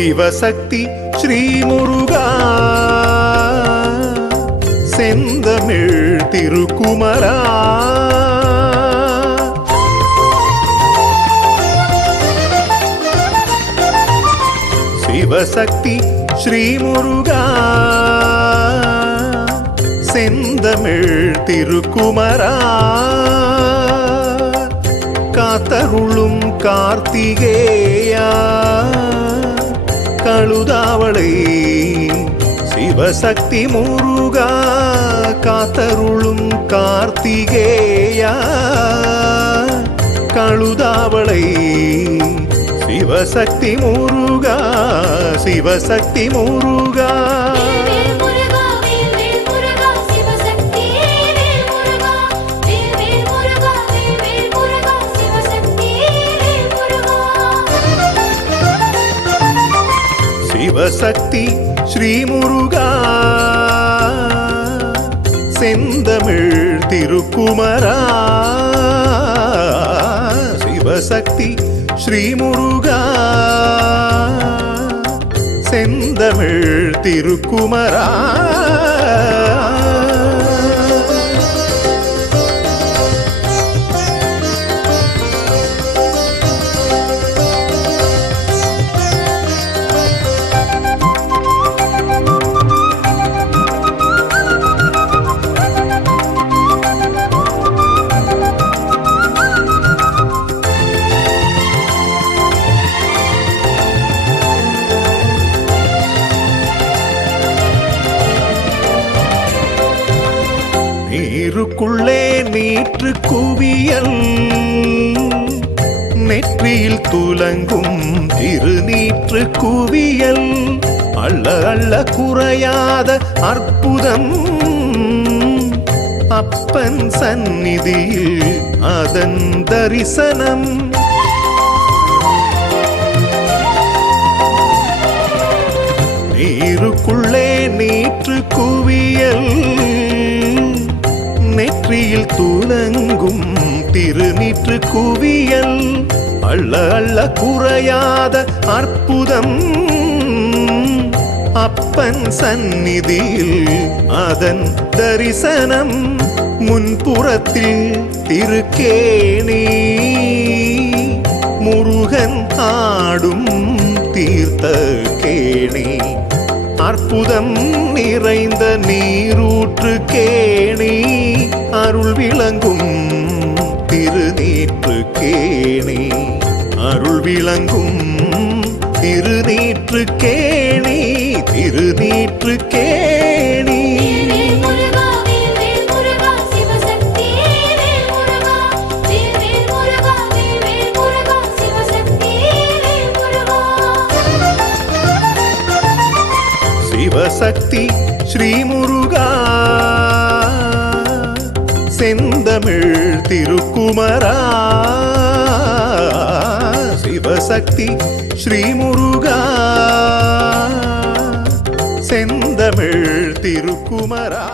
சிவசக்தி ஸ்ரீமுருகா செந்தமிழ் திருக்குமரா சிவசக்தி ஸ்ரீமுருகா செந்தமிழ் திருக்குமரா காத்தருளும் கார்த்திகேயா கழுதாவளை சிவசக்தி முருகா காத்தருளும் கார்த்திகேயா கழுதாவளை சிவசக்தி முருகா சிவசக்தி முருகா சிவசக்தி ஸ்ரீமுருகா செந்தமிழ் திருக்குமரா சிவசக்தி ஸ்ரீமுருகா செந்தமிழ் திருக்குமரா நீருக்குள்ளே நீற்று குவியல் நெற்றியில் துலங்கும் திருநீற்று குவியல் அள்ள அள்ள குறையாத அற்புதம் அப்பன் சந்நிதியில் அதன் தரிசனம் நீருக்குள்ளே நீற்று குவியல் நெற்றியில் துலங்கும் திருநீற்று குவியல் அள்ள அள்ள குறையாத அற்புதம் அப்பன் சந்நிதியில் அதன் தரிசனம் முன்புறத்தில் திருக்கேணி முருகன் ஆடும் தீர்த்த கேணி அற்புதம் நிறைந்த நீரூற்று கேணி அருள் விளங்கும் திருநீற்று கேணி அருள் விளங்கும் திருநீற்று கேணி திருநீற்று கேணி சிவசக்தி ஸ்ரீமுருகா செந்தமிழ் திருக்குமரா சிவசக்தி ஸ்ரீமுருகா செந்தமிழ் திருக்குமரா